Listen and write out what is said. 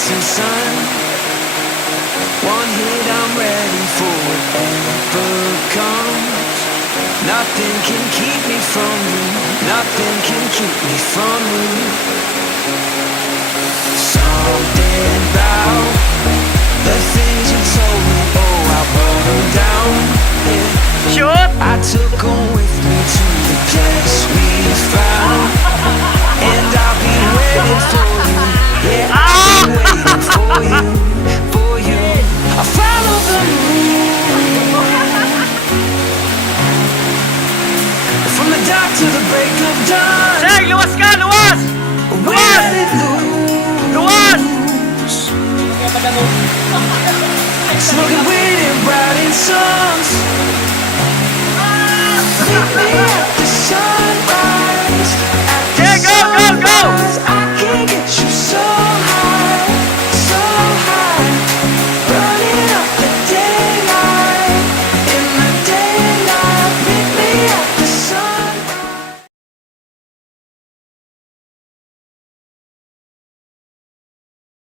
rising sun. One hit, I'm ready for whatever comes. Nothing can keep me from you. Nothing can keep me from you. Something about the things you told me. Oh, I wrote them down. Yeah. Shoot! I took them with me to the place we found. And I'll be waiting for you